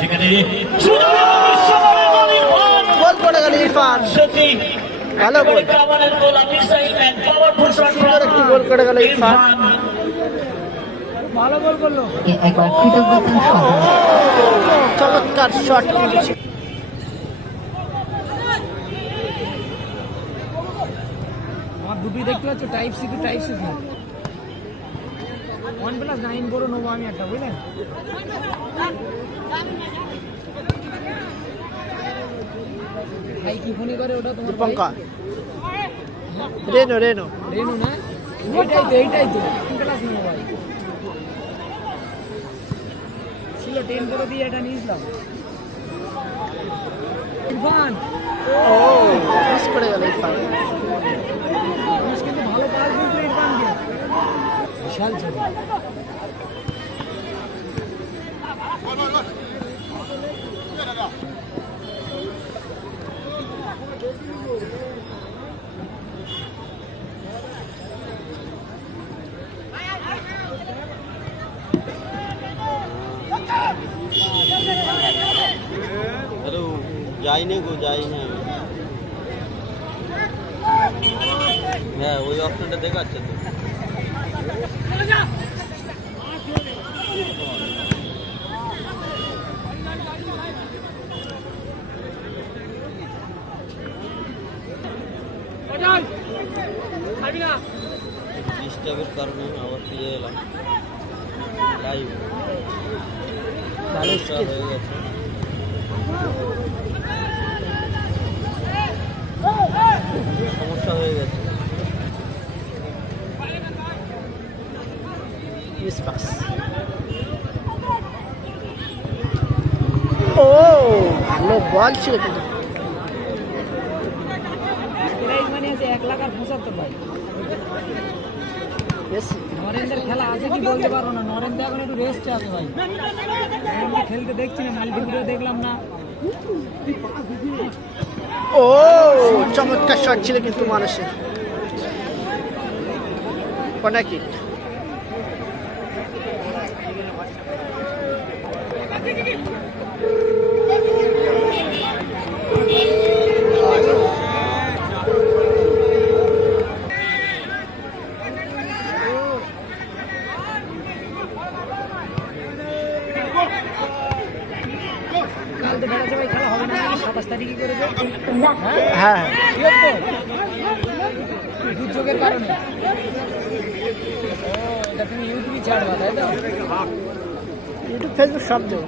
সেখানে গোল করে গেল ইরফান। ভালো গোল, সুন্দর একটি গোল করে গেল ইরফান। ভালো গোল করলো। চমৎকার শট কিন্তু আমার দুটি দেখতে পাচ্ছ, type C to type C. 1+9 করে নেবো আমি একটা, বুঝলেন? ভাই কি ফোনই করে ওটা তোমার? দীপঙ্কর, রেনো রেনো রেনু না? এইটাই তো 1+ নেবো ভাই। ছিল 10 করে দিয়ে এটা নিয়েছিলাম। ইরফান ও মিস করে গেল ইরফান। কিন্তু ভালো পাস দিয়েছিল ইরফানকে, বিশাল ছিল। যাইনি গো, যাইনি আমি। হ্যাঁ, ওই অপশনটা দেখাচ্ছে তো। ডিস্টার্বের কারণে আবার ফিরে এলাম লাইভ। হয়ে গেছে। সমস্যা হয়ে গেছে। ও ভালো বল ছিল কিন্তু। প্রাইজ মানি আছে 1,75,000 ভাই। বেশি নরেন্দ্রের খেলা আছে কি বলতে পারবো না। নরেন্দ্র এখন একটু রেস্টে আছে ভাই। আমরা খেলতে দেখছি না, মাল্টিপুরে দেখলাম না। ও চমৎকার শট ছিল কিন্তু মানুষের। Corner kick. কাল তো বেড়াচ্ছে ভাই, খেলা হবে না 27 তারিখে করেছে। হ্যাঁ দুর্যোগের কারণে। এটা তুমি ইউটিউবে ছাড়বা তাই তো? ইউটিউব ফেসবুক সব দেবো।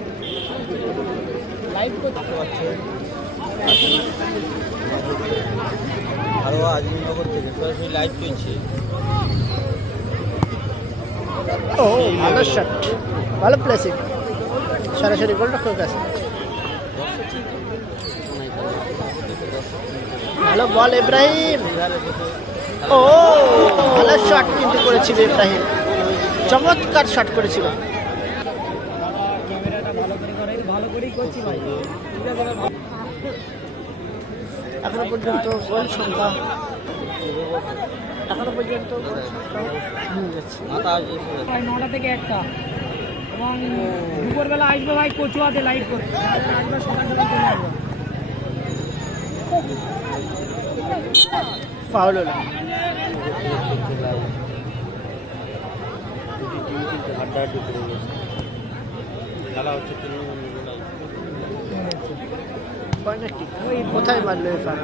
লাইভ করতে পারছে। আরো আজিমনগর থেকে সরাসরি লাইভ চলছে। ও ভালো শট, ভালো প্লেসিং, সরাসরি গোলরক্ষকের কাছে। ভালো বল ইব্রাহিম। ও ভালো শট কিন্তু করেছিল ইব্রাহিম, চমৎকার শট করেছিল। ক্যামেরাটা ভালো করে করে, ভালো করেই করছি ভাই। ঠিক আছে ভাই। এখনো পর্যন্ত গোল সংখ্যা, এখনো পর্যন্ত গোল সংখ্যা মাথা 9টা থেকে 1টা এবং দুপুরবেলা আসবে ভাই কচুয়াতে লাইভ করতে। আসবে সকাল সকাল চলে আসবে। ফাউল হলো। হাড্ডাহাড্ডি করে গেছে। খেলা হচ্ছে কর্নার কিক। ওই কোথায় মারলো ইরফান?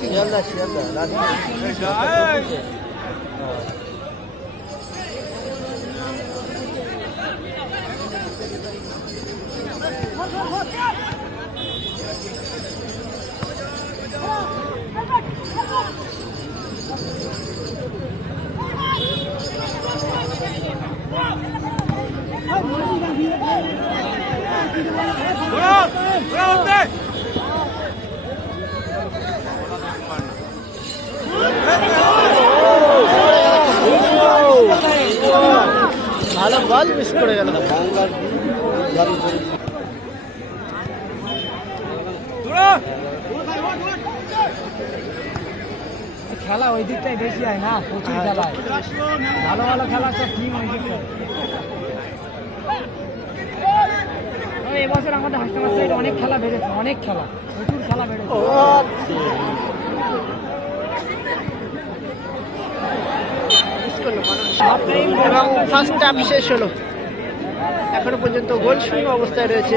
শিয়ালদা শিয়ালদা ভালো বল মিস করে গেল। বাংলার জারি করেছে। খেলা ওই দিকটাই বেশি হয় না, প্রচুর খেলা হয়। ভালো ভালো খেলা সব টিম ওই দিকটায়। এবছর আমাদের হাসপাতাল সাইড অনেক খেলা বেড়েছে, অনেক খেলা, প্রচুর খেলা বেড়েছে। এবং ফার্স্ট হাফ শেষ হলো, এখনো পর্যন্ত গোল শূন্য অবস্থায় রয়েছে।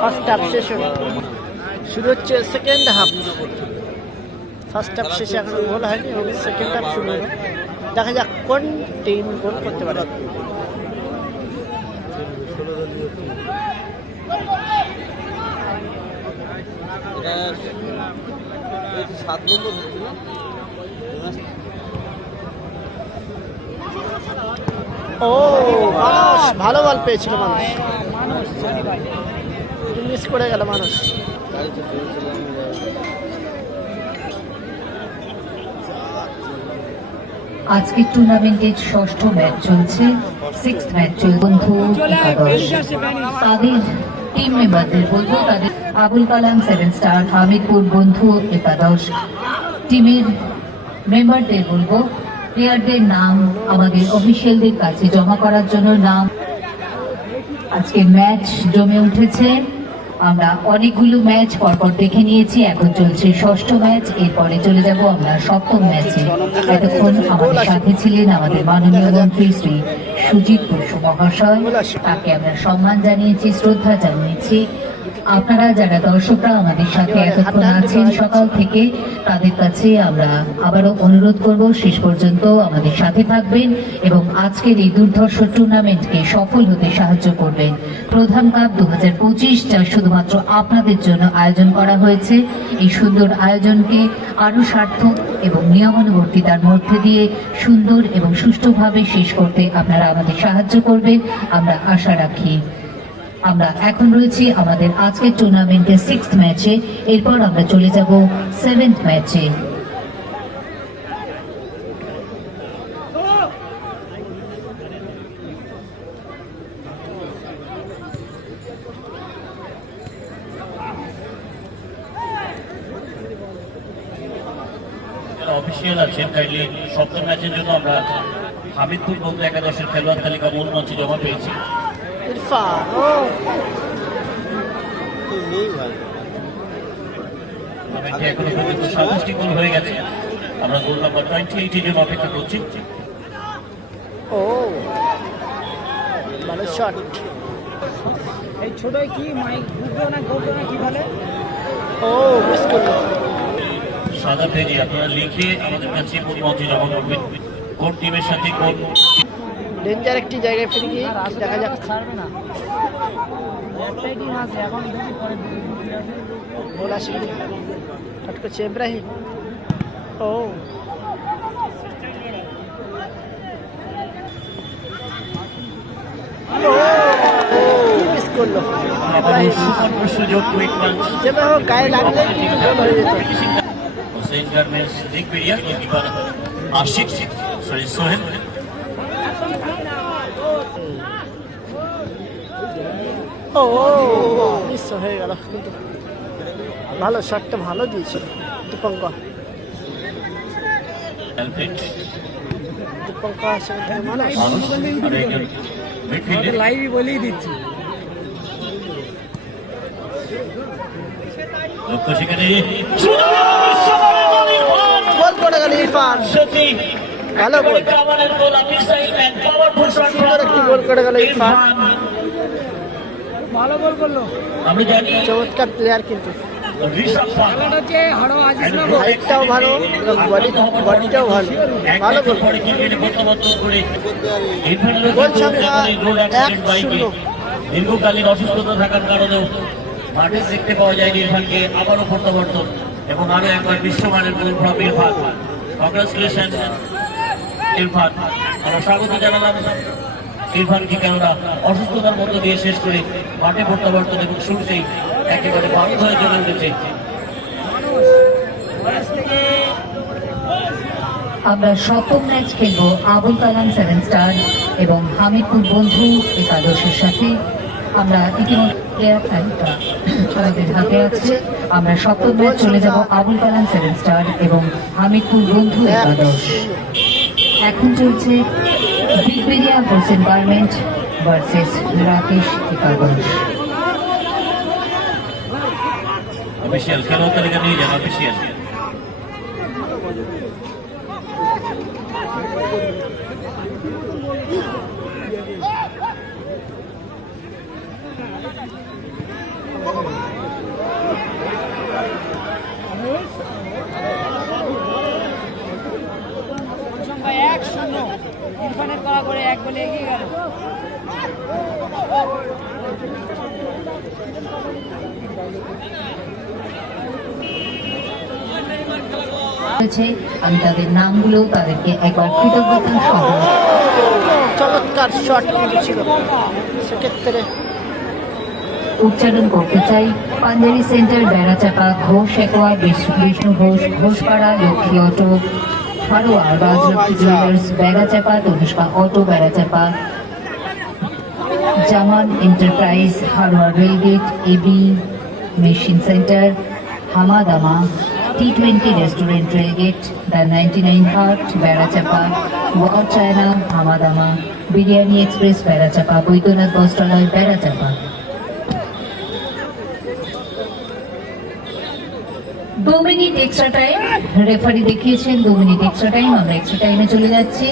ফার্স্ট হাফ শেষ হলো, শুরু হচ্ছে সেকেন্ড হাফ। ফার্স্ট হাফ শেষে এখনো গোল হয়নি এবং সেকেন্ড হাফ শুরু হলো। দেখা যাক কোন টিম গোল করতে পারে। এটা 7 নম্বর হচ্ছে না? ও মানুষ ভালো বল পেয়েছিল, মানুষ মিস করে গেল মানুষ। আজকের টুর্নামেন্টের ষষ্ঠ ম্যাচ চলছে, সিক্স ম্যাচ চলছে। বন্ধু একাদশ তাদের টিম মেম্বারদের বলবো, তাদের আবুল কালাম 7 স্টার হামিদপুর বন্ধু একাদশ টিমের মেম্বারদের বলবো প্লেয়ারদের নাম আমাদের অফিসিয়ালদের কাছে জমা করার জন্য নাম। আজকে ম্যাচ জমে উঠেছে, আমরা অনেকগুলো ম্যাচ পরপর দেখে নিয়েছি, এখন চলছে ষষ্ঠ ম্যাচ, এরপরে চলে যাব আমরা সপ্তম ম্যাচে। এতক্ষণ আমাদের সাথে ছিলেন আমাদের মাননীয় মন্ত্রী শ্রী সুজিত বসু মহাশয়, তাকে আমরা সম্মান জানিয়েছি, শ্রদ্ধা জানিয়েছি। আপনারা যারা দর্শকরা আমাদের সাথে এতক্ষণ আছেন সকাল থেকে, তাদের কাছে আমরা আবারও অনুরোধ করব শেষ পর্যন্ত আমাদের সাথে থাকবেন এবং আজকের এই দুর্ধর্ষ টুর্নামেন্টকে সফল হতে সাহায্য করবেন। প্রধান কাপ 2025 যা শুধুমাত্র আপনাদের জন্য আয়োজন করা হয়েছে, এই সুন্দর আয়োজনকে আরো সার্থক এবং নিয়মানুবর্তিতার মধ্যে দিয়ে সুন্দর এবং সুষ্ঠুভাবে শেষ করতে আপনারা আমাদের সাহায্য করবেন আমরা আশা রাখি। আমরা এখন রয়েছি আমাদের আজকের টুর্নামেন্টের 6th ম্যাচে, এরপর আমরা চলে যাব 7th ম্যাচে। অফিসিয়াল আছেন, কাইন্ডলি সপ্তম ম্যাচের জন্য আমরা হামিদপুর বন্ধু একাদশের খেলোয়াড় তালিকা মূল মঞ্চে জমা পেয়েছি। ইরফান টুর্নামেন্টে এখনো পর্যন্ত 27টি গোল হয়ে গেছে, আমরা গোল নাম্বার 28 এর জন্য অপেক্ষা করছি। ও ভালো শট। এই ছোট কি মাইক গুগো না গোগো না কি বলে, ও মিস করলো। সাদা পেজে আপনারা লিখে আমাদের কাছে মূল মঞ্চে জমা করবেন কোন টিমের সাথে কোন। ডেঞ্জার একটি জায়গায় ফিরে গিয়ে দেখা যাক। ছাড়বে না, একটাই টিম আছে এখন, দেখি পরে গোল আসে, শট করছে ইব্রাহিম। ও মিস করলো ইব্রাহিম। সুযোগ কুইক পাঞ্চ যেভাবে হোক গায়ে লাগলে কিন্তু গোল হয়ে যেত। হোসেন গার্মেন্টস দিকবিরিয়া গোলকিপার আশিক সোহেল। ও মিস হয়ে গেল, কিন্তু ভালো শটটা ভালো দিয়েছিল দীপঙ্কর। দীপঙ্কর সেখান থেকে মানুষ লাইভই বলেই দিচ্ছি। গোল করে গেল ইরফান, ভালো গোল, সুন্দর একটি গোল করে গেল ইরফান। ভালো গোল করলো, আমি জানি চমৎকার প্লেয়ার, কিন্তু খেলাটা হচ্ছে হারো আজিজ না হাইটটাও ভালো এবং বডিটাও ভালো, ভালো গোল। গোল সংখ্যা 1-0। দীর্ঘকালীন অসুস্থতা থাকার কারণেও মাঠে দেখতে পাওয়া যায় ইরফানকে আবারও প্রত্যাবর্তন এবং আরো একবার বিশ্বমানের গোল ফ্রম ইরফান। কংগ্রাচুলেশন ইরফান, আমরা স্বাগত জানালাম ইরফানকে, কেননা অসুস্থতার মধ্য দিয়ে শেষ করে মাঠে প্রত্যাবর্তন এবং শুরুতেই একেবারে ভারত হয়ে চলে উঠেছে। আমরা সপ্তম ম্যাচ খেলবো আবুল কালাম 7 স্টার এবং হামিদপুর বন্ধু একাদশের সাথে। আমরা ইতিমধ্যে কেয়ার তালিকা আমাদের হাতে আছে। আমরা সপ্তম ম্যাচ চলে যাব আবুল কালাম 7 স্টার এবং হামিদপুর বন্ধু একাদশ। এখন চলছে বিগ বেরিয়া হোসেন গার্মেন্ট ভার্সেস রাকেশ একাদশ। অফিসিয়াল খেলোয়াড় তালিকা নিয়ে যান অফিসিয়াল। সংখ্যা 1-0 ইরফানের করা করে 1 বলে এগিয়ে গেল। আমি তাদের নামগুলো তাদেরকে একবার কৃতজ্ঞতা সহ চমৎকার শট কিন্তু ছিল সেক্ষেত্রে উচ্চারণ করতে চাই। Punjabi centre, Berachampa, Ghosh aqua, Bishnu Ghosh, Ghoshpara, Lakshmi auto, Haroa, Rajlakshmi jewellers, Berachampa, Tanushka auto, Berachampa, Zaman enterprise, Haroa rail gate, A B machine centre, Hamadama, T20 restaurant rail gate, the 99 heart, Berachampa, wow China, Hamadama, biryani express, Berachampa, Baidyanath বস্ত্রালয়, Berachampa. 2 minute extra time referee দেখিয়েছেন, 2 মিনিট এক্সট্রা টাইম। আমরা এক্সট্রা টাইমে চলে যাচ্ছি।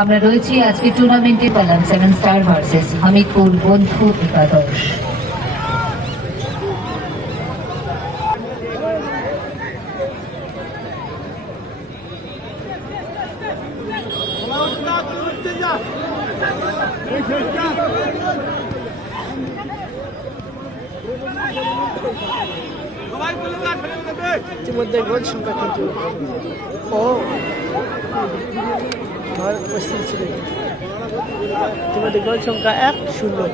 আমরা রয়েছি আজকে টুর্নামেন্টে কালাম 7 স্টার ভার্সেস হামিদপুর বন্ধু একাদশ। ইতিমধ্যে গোল সংখ্যা কিন্তু ভারত পশ্চিম ছিল ইতিমধ্যে গোল সংখ্যা 1-0।